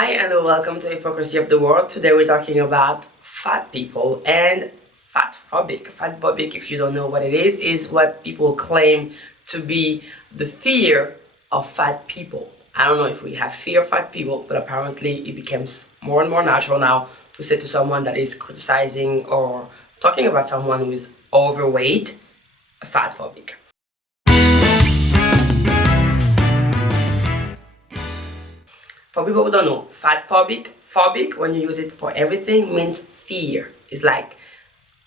Hi and welcome to Hypocrisy of the World. Today we're talking about fat people and fatphobic. Fatphobic, if you don't know what it is what people claim to be the fear of fat people. I don't know if we have fear of fat people, but apparently it becomes more and more natural now to say to someone that is criticizing or talking about someone who is overweight, fatphobic. For people who don't know, phobic, when you use it for everything, means fear. It's like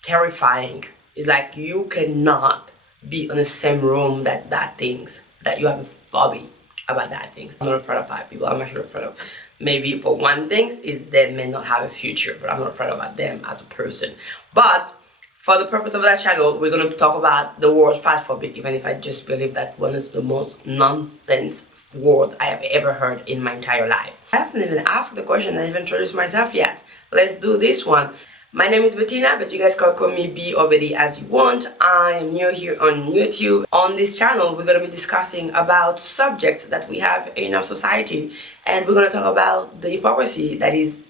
terrifying. It's like you cannot be in the same room that things, that you have a phobia about that things. I'm not afraid of fat people. I'm actually afraid of, maybe for one thing, is they may not have a future, but I'm not afraid about them as a person. But for the purpose of that channel, we're going to talk about the word fatphobic, even if I just believe that one is the most nonsense word I have ever heard in my entire life. I haven't even asked the question and even introduced myself yet. Let's do this one. My name is Bettina, but you guys can call me B or Betty as you want. I am new here on YouTube. On this channel, we're going to be discussing about subjects that we have in our society, and we're going to talk about the hypocrisy that is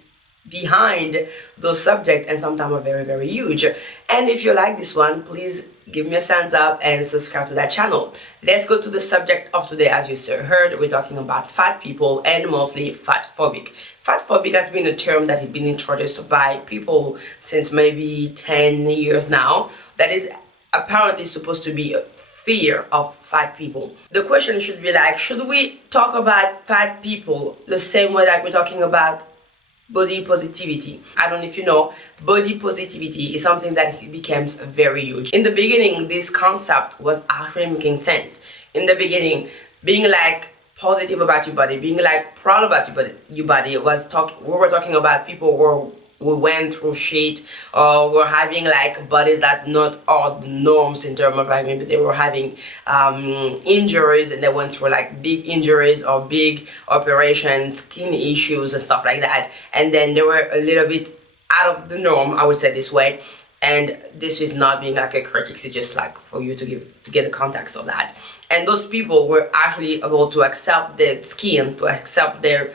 behind those subjects, and sometimes are very, very huge. And if you like this one, please give me a thumbs up and subscribe to that channel. Let's go to the subject of today. As you heard, we're talking about fat people and mostly fatphobic. Fatphobic has been a term that has been introduced by people since maybe 10 years now, that is apparently supposed to be a fear of fat people. The question should be like, should we talk about fat people the same way that we're talking about body positivity? I don't know if you know, body positivity is something that becomes very huge. In the beginning, this concept was actually making sense. In the beginning, being like positive about your body, being like proud about your body was we were talking about people who went through shit, or were having like bodies that not all the norms in terms of like, maybe they were having injuries, and they went through like big injuries or big operations, skin issues and stuff like that, and then they were a little bit out of the norm, I would say this way. And this is not being like a critic, it's just like for you to get the context of that. And those people were actually able to accept their skin, to accept their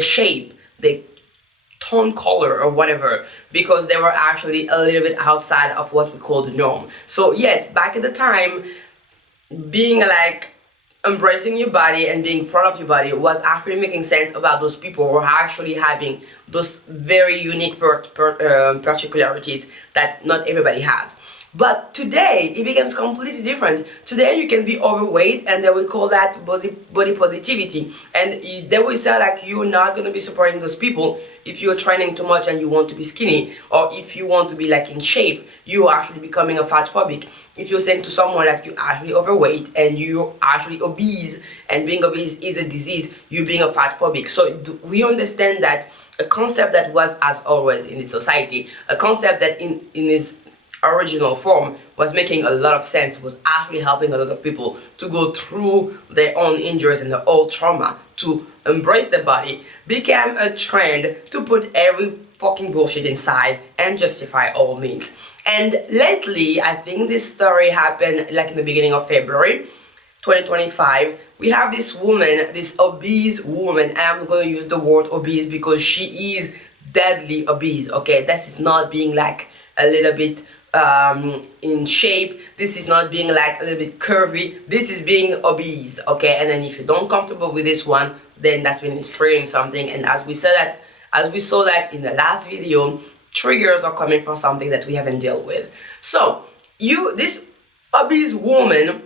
shape, their tone color or whatever, because they were actually a little bit outside of what we call the norm. So yes, back at the time, being like embracing your body and being proud of your body was actually making sense about those people who were actually having those very unique particularities that not everybody has. But today it becomes completely different. Today you can be overweight and they will call that body positivity, and they will say like you're not going to be supporting those people if you're training too much and you want to be skinny, or if you want to be like in shape, you're actually becoming a fatphobic. If you're saying to someone that you're actually overweight and you're actually obese, and being obese is a disease, you're being a fatphobic. So we understand that a concept that was, as always in the society, a concept that in its original form was making a lot of sense, was actually helping a lot of people to go through their own injuries and their own trauma, to embrace their body, became a trend to put every fucking bullshit inside and justify all means. And lately, I think this story happened like in the beginning of February 2025. We have this woman, this obese woman, and I'm going to use the word obese because she is deadly obese, okay? This is not being like a little bit in shape, this is not being like a little bit curvy, this is being obese, okay? And then if you don't comfortable with this one, then that's when it's triggering something. And as we saw that in the last video, triggers are coming from something that we haven't dealt with. So this obese woman,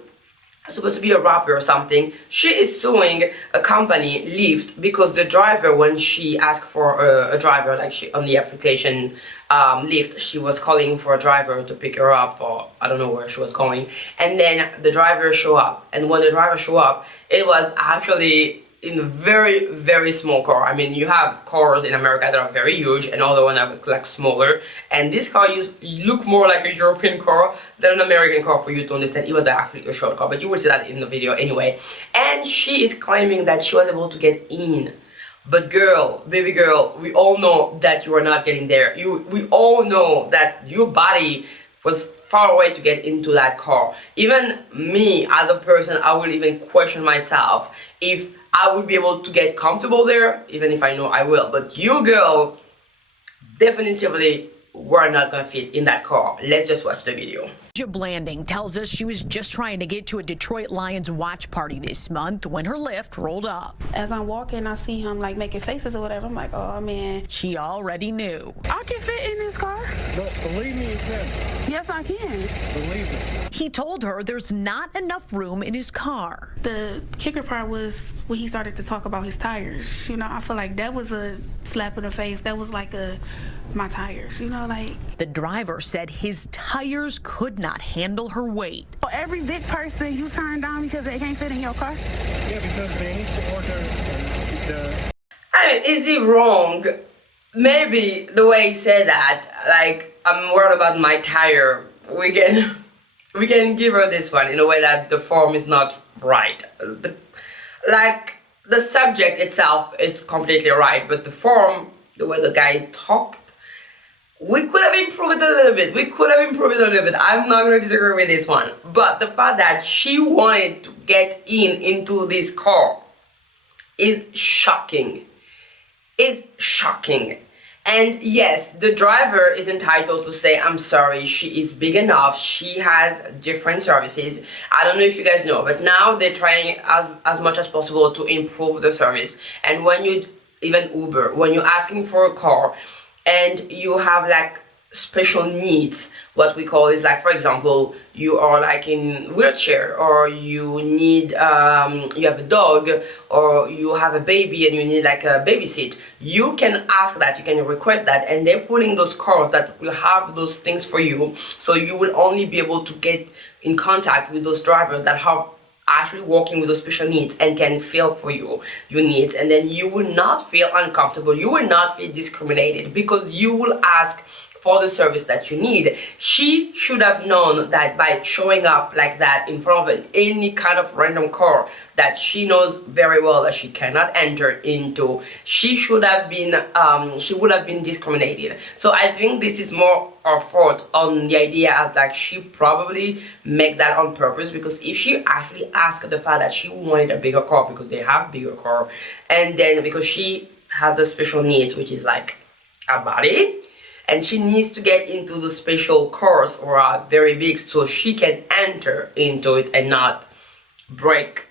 supposed to be a rapper or something, she is suing a company, Lyft, because the driver, when she asked for a driver, like she on the application Lyft, she was calling for a driver to pick her up for, I don't know where she was going, and then the driver showed up, and when the driver showed up, it was actually in a very, very small car. I mean, you have cars in America that are very huge and other ones are like smaller, and this car look more like a European car than an American car for you to understand. It was actually a short car, but you will see that in the video anyway. And she is claiming that she was able to get in. But girl, baby girl, we all know that you are not getting there. We all know that your body was far away to get into that car. Even me as a person, I will even question myself if I would be able to get comfortable there, even if I know I will. But you, girl, definitively were not gonna fit in that car. Let's just watch the video. Blanding tells us she was just trying to get to a Detroit Lions watch party this month when her Lyft rolled up. As I'm walking, I see him like making faces or whatever. I'm like, oh man. She already knew. I can fit in this car. But believe me, you can. Yes, I can. Believe me. He told her there's not enough room in his car. The kicker part was when he started to talk about his tires. You know, I feel like that was a slap in the face. That was like my tires, you know, like. The driver said his tires could not handle her weight. For every big person you turn down because they can't fit in your car? Yeah, because they need to order the... I mean, is he wrong? Maybe the way he said that, like, I'm worried about my tire, we can give her this one in a way that the form is not right. The subject itself is completely right, but the form, the way the guy talked, we could have improved it a little bit. I'm not going to disagree with this one. But the fact that she wanted to get into this car is shocking. And yes, the driver is entitled to say, I'm sorry, she is big enough, she has different services. I don't know if you guys know, but now they're trying as much as possible to improve the service. And when you, even Uber, when you're asking for a car, and you have like special needs, what we call is like, for example, you are like in wheelchair, or you need you have a dog, or you have a baby and you need like a baby seat, you can ask that, you can request that, and they're putting those cars that will have those things for you, so you will only be able to get in contact with those drivers that have actually working with those special needs and can feel for you your needs, and then you will not feel uncomfortable, you will not feel discriminated, because you will ask for the service that you need. She should have known that by showing up like that in front of any kind of random car that she knows very well that she cannot enter into, she should have been she would have been discriminated. So I think this is more her fault on the idea of like she probably make that on purpose, because if she actually asked the fact that she wanted a bigger car because they have bigger car, and then because she has the special needs, which is like a body, and she needs to get into the special cars or are very big so she can enter into it and not break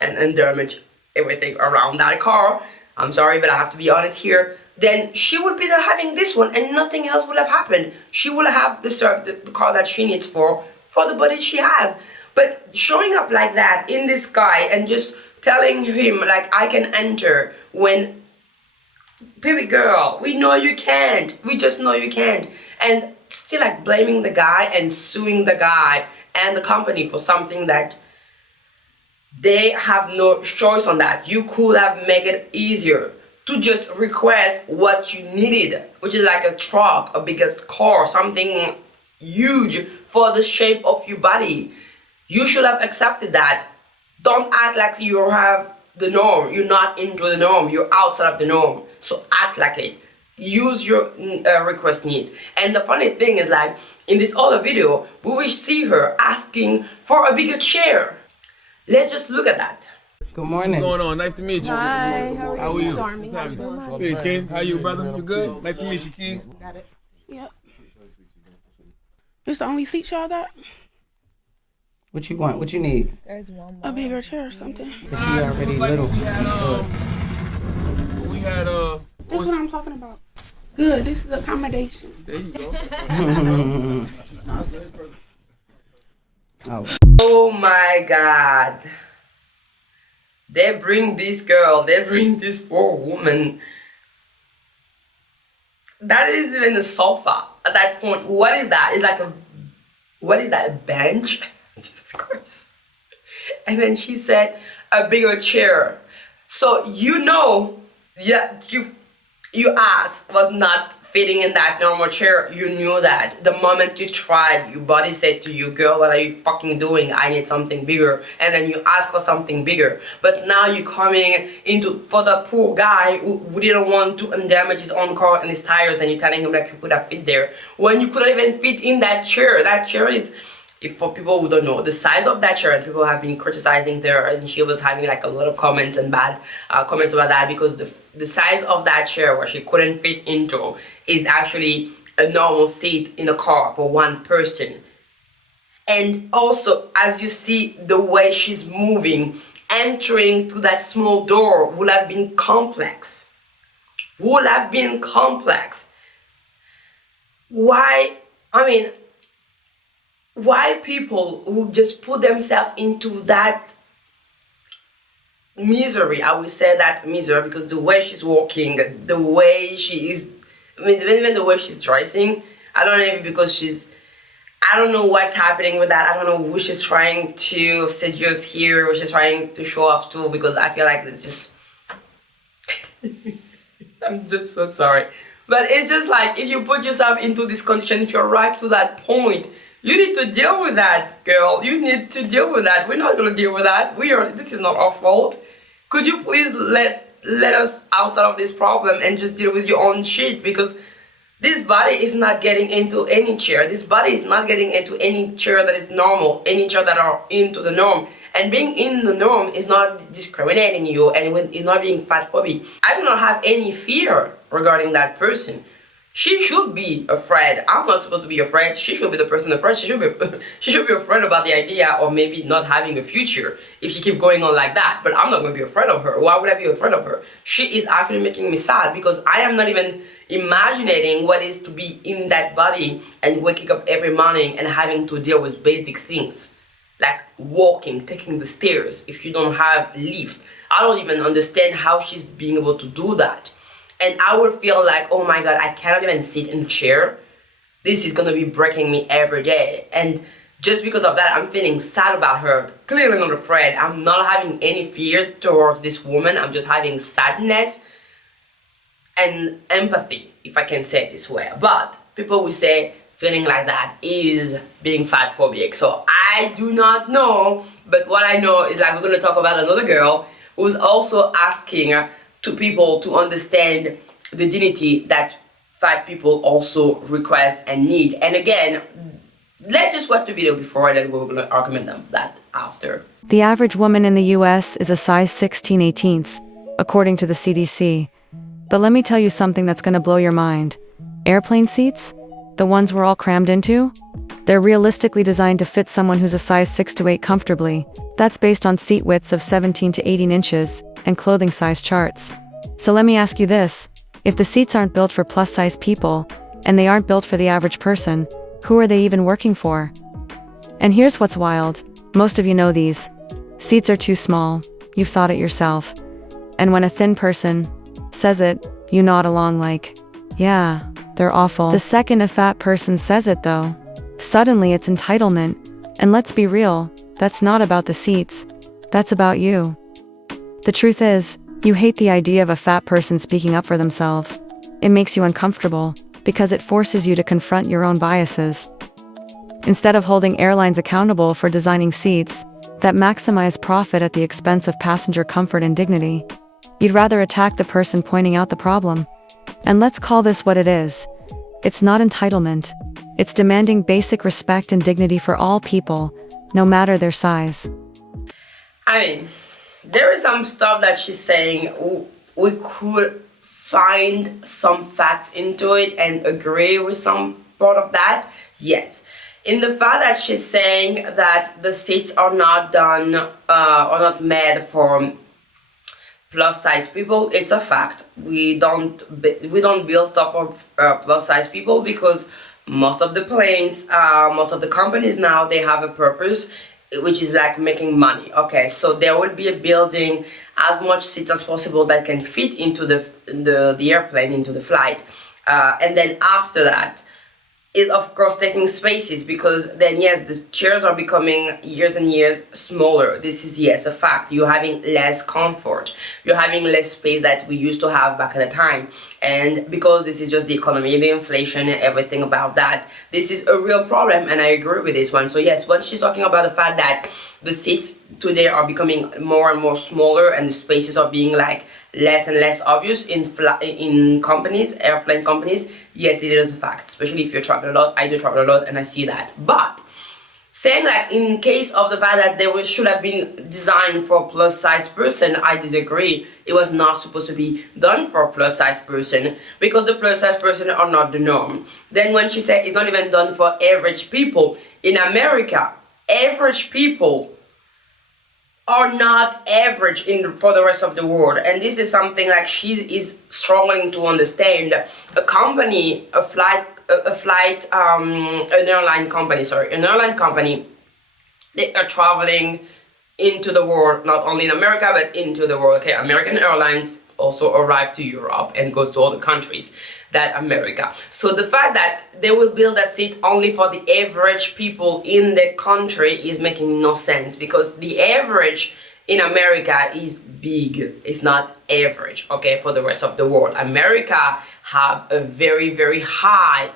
and damage everything around that car. I'm sorry, but I have to be honest here. Then she would be having this one and nothing else would have happened. She will have the car that she needs for the body she has. But showing up like that in this guy and just telling him like, I can enter, when baby girl, we know you can't. We just know you can't. And still like blaming the guy and suing the guy and the company for something that they have no choice on that. You could have made it easier to just request what you needed, which is like a truck, a biggest car, something huge for the shape of your body. You should have accepted that. Don't act like you have the norm. You're not into the norm. You're outside of the norm. So act like it. Use your request needs. And the funny thing is, like in this other video, we will see her asking for a bigger chair. Let's just look at that. Good morning. What's going on? Nice to meet you. Hi, How are you? Stormy? What's happening? Hey, King. How you, brother? You good? Nice to meet you, Keys. Yep. This the only seat y'all got? What you want? What you need? There's one more. A bigger chair or something? Cause she already little. We had This is what I'm talking about. Good, this is accommodation. There you go. Oh. Oh my God. They bring this girl, they bring this poor woman. That is even a sofa at that point. What is that? It's like what is that, a bench? Jesus Christ. And then she said, a bigger chair. So you know, yeah, your ass was not fitting in that normal chair. You knew that. The moment you tried, your body said to you, girl, what are you fucking doing? I need something bigger. And then you ask for something bigger. But now you're coming into, for the poor guy who didn't want to damage his own car and his tires, and you're telling him like you could have fit there. When you couldn't even fit in that chair. That chair is if for people who don't know, the size of that chair, and people have been criticizing her, and she was having like a lot of comments and bad comments about that, because the size of that chair where she couldn't fit into is actually a normal seat in a car for one person. And also, as you see the way she's moving, entering to that small door would have been complex. Would have been complex. Why? I mean, why people who just put themselves into that misery? I would say that misery because the way she's walking, the way she is, I mean, even the way she's dressing, I don't know, maybe because I don't know what's happening with that. I don't know who she's trying to seduce here, who she's trying to show off to, because I feel like it's just, I'm just so sorry. But it's just like, if you put yourself into this condition, if you're right to that point, you need to deal with that, girl. You need to deal with that. We're not going to deal with that. This is not our fault. Could you please let us outside of this problem and just deal with your own shit? Because this body is not getting into any chair. This body is not getting into any chair that is normal, any chair that are into the norm. And being in the norm is not discriminating you, and it's not being fatphobic. I do not have any fear regarding that person. She should be afraid. I'm not supposed to be afraid. She should be the person afraid. She should be afraid about the idea of maybe not having a future if she keep going on like that. But I'm not going to be afraid of her. Why would I be afraid of her? She is actually making me sad because I am not even imagining what it is to be in that body and waking up every morning and having to deal with basic things like walking, taking the stairs if you don't have Lyft. I don't even understand how she's being able to do that. And I would feel like, oh my God, I cannot even sit in a chair. This is gonna be breaking me every day. And just because of that, I'm feeling sad about her. Clearly not afraid. I'm not having any fears towards this woman. I'm just having sadness and empathy, if I can say it this way. But people will say feeling like that is being fat phobic. So I do not know, but what I know is like we're gonna talk about another girl who's also asking to people to understand the dignity that fat people also request and need. And again, let's just watch the video before and then we're going to argument them that after. The average woman in the US is a size 16/18, according to the CDC. But let me tell you something that's going to blow your mind. Airplane seats, the ones we're all crammed into, they're realistically designed to fit someone who's a size 6 to 8 comfortably. That's based on seat widths of 17 to 18 inches and clothing size charts. So let me ask you this, if the seats aren't built for plus-size people, and they aren't built for the average person, who are they even working for? And here's what's wild. Most of you know these. Seats are too small. You've thought it yourself. And when a thin person says it, you nod along like, yeah, they're awful. The second a fat person says it though, suddenly it's entitlement. And let's be real, that's not about the seats. That's about you. The truth is, you hate the idea of a fat person speaking up for themselves. It makes you uncomfortable, because it forces you to confront your own biases. Instead of holding airlines accountable for designing seats that maximize profit at the expense of passenger comfort and dignity, you'd rather attack the person pointing out the problem. And let's call this what it is. It's not entitlement. It's demanding basic respect and dignity for all people, no matter their size. I mean, there is some stuff that she's saying we could find some facts into it and agree with some part of that. Yes. In the fact that she's saying that the seats are not done or not made for plus size people, it's a fact. We don't build stuff for plus size people because most of the planes, most of the companies now, they have a purpose, which is like making money. Okay, so there will be a building as much seats as possible that can fit into the airplane, into the flight, and then after that, it of course taking spaces, because then yes, the chairs are becoming years and years smaller. This is yes a fact. You're having less comfort, you're having less space that we used to have back at the time, and because this is just the economy, the inflation and everything about that, this is a real problem, and I agree with this one. So yes, when she's talking about the fact that the seats today are becoming more and more smaller and the spaces are being like less and less obvious in companies, airplane companies, yes, it is a fact, especially if you travel a lot. I do travel a lot and I see that. But saying like in case of the fact that should have been designed for a plus size person, I disagree. It was not supposed to be done for a plus size person because the plus size person are not the norm. Then when she said it's not even done for average people, in America, average people are not average for the rest of the world, and this is something like she is struggling to understand. An airline company, they are traveling into the world, not only in America but into the world. Okay, American Airlines also arrive to Europe and goes to other countries than America. So the fact that they will build a seat only for the average people in the country is making no sense, because the average in America is big. It's not average, okay, for the rest of the world. America have a very, very high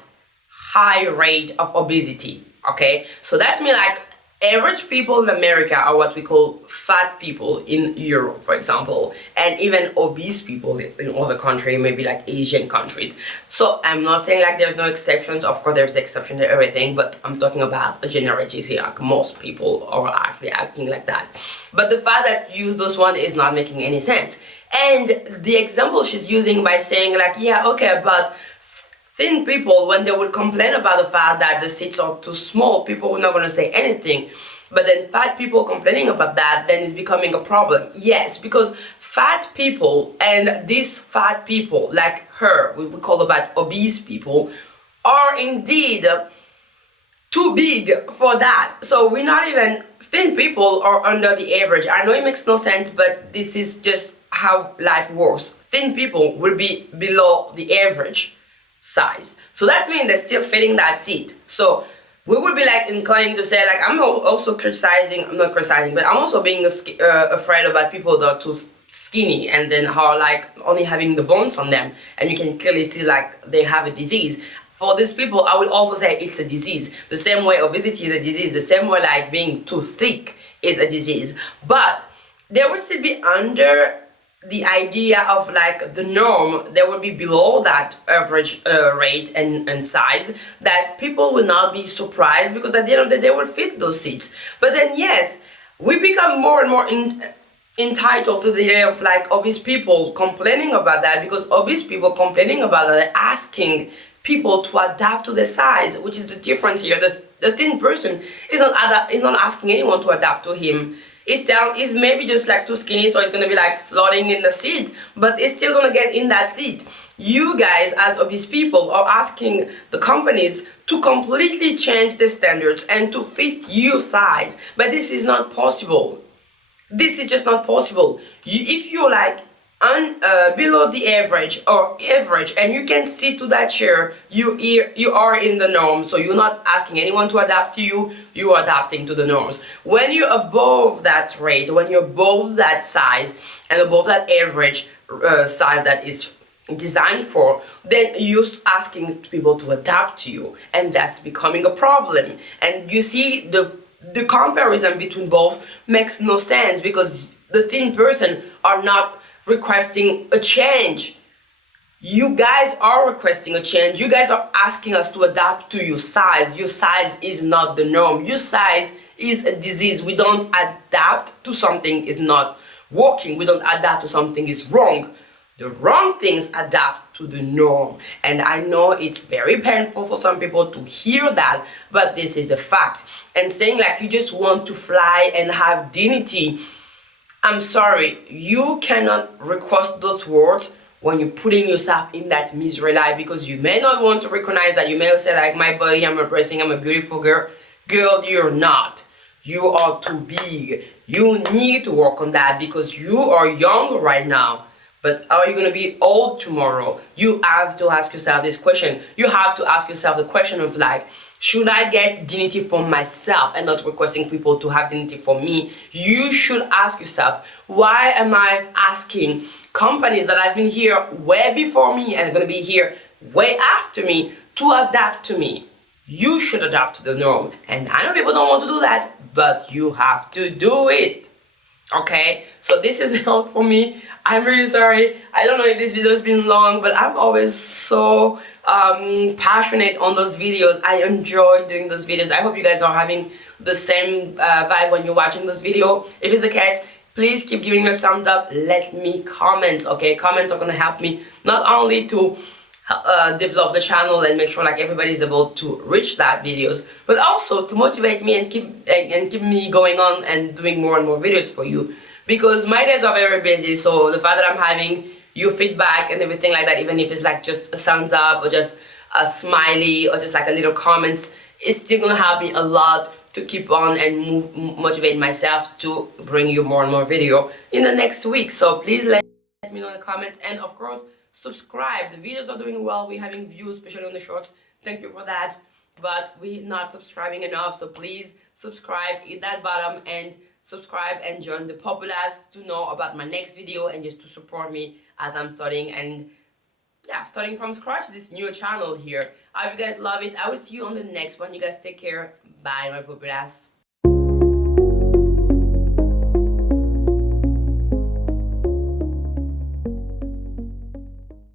rate of obesity, okay? So that's mean like average people in America are what we call fat people in Europe, for example, and even obese people in other countries, maybe like Asian countries. So I'm not saying like there's no exceptions. Of course, there's exception to everything, but I'm talking about a generality. Like most people are actually acting like that. But the fact that you use those one is not making any sense. And the example she's using by saying like, yeah, okay, but thin people, when they will complain about the fact that the seats are too small, people are not going to say anything. But then fat people complaining about that, then it's becoming a problem. Yes, because fat people, and these fat people like her, we call about obese people, are indeed too big for that. So we're not even, thin people are under the average. I know it makes no sense, but this is just how life works. Thin people will be below the average size. So that means they're still fitting that seat. So we would be like inclined to say like, I'm also not criticizing, but I'm also being afraid about people that are too skinny and then are like only having the bones on them, and you can clearly see like they have a disease. For these people, I will also say it's a disease. The same way obesity is a disease, the same way like being too thick is a disease. But they will still be under the idea of like the norm. They will be below that average rate and size, that people will not be surprised, because at the end of the day they will fit those seats. But then yes, we become more and more entitled to the idea of like obese people complaining about that, because obese people complaining about that, asking people to adapt to the size, which is the difference here. The thin person is not asking anyone to adapt to him. He's maybe just like too skinny, so he's gonna be like floating in the seat, but he's still gonna get in that seat. You guys as obese people are asking the companies to completely change the standards and to fit your size, but this is not possible. This is just not possible. If you're like below the average or average and you can sit to that chair, you are in the norm. So you're not asking anyone to adapt to you, you are adapting to the norms. When you're above that rate, when you're above that size and above that average size that is designed for, then you're asking people to adapt to you, and that's becoming a problem. And you see the comparison between both makes no sense, because the thin person are not requesting a change. You guys are requesting a change. You guys are asking us to adapt to your size. Your size is not the norm. Your size is a disease. We don't adapt to something is not working. We don't adapt to something is wrong. The wrong things adapt to the norm. And I know it's very painful for some people to hear that, but this is a fact. And saying like you just want to fly and have dignity, I'm sorry, you cannot request those words when you're putting yourself in that misery life, because you may not want to recognize that. You may say like, my body, I'm embracing, I'm a beautiful girl. Girl, you're not. You are too big. You need to work on that, because you are young right now. But are you going to be old tomorrow? You have to ask yourself this question. You have to ask yourself the question of like, should I get dignity for myself and not requesting people to have dignity for me? You should ask yourself, why am I asking companies that have been here way before me and are going to be here way after me to adapt to me? You should adapt to the norm. And I know people don't want to do that, but you have to do it. Okay, so this is all for me. I'm really sorry. I don't know if this video has been long, but I'm always so passionate on those videos. I enjoy doing those videos. I hope you guys are having the same vibe when you're watching this video. If it's the case, please keep giving me a thumbs up. Let me comment. Okay, comments are gonna help me not only to develop the channel and make sure like everybody's able to reach that videos, but also to motivate me and keep me going on and doing more and more videos for you, because my days are very busy. So the fact that I'm having your feedback and everything like that, even if it's like just a thumbs up or just a smiley or just like a little comments, it's still gonna help me a lot to keep on and motivate myself to bring you more and more video in the next week. So please let me know in the comments, and of course subscribe. The videos are doing well. We're having views, especially on the shorts. Thank you for that. But we're not subscribing enough, so please subscribe, hit that button and subscribe and join the populace to know about my next video and just to support me as I'm starting and yeah, starting from scratch this new channel here. I hope you guys love it. I will see you on the next one. You guys take care. Bye, my populace.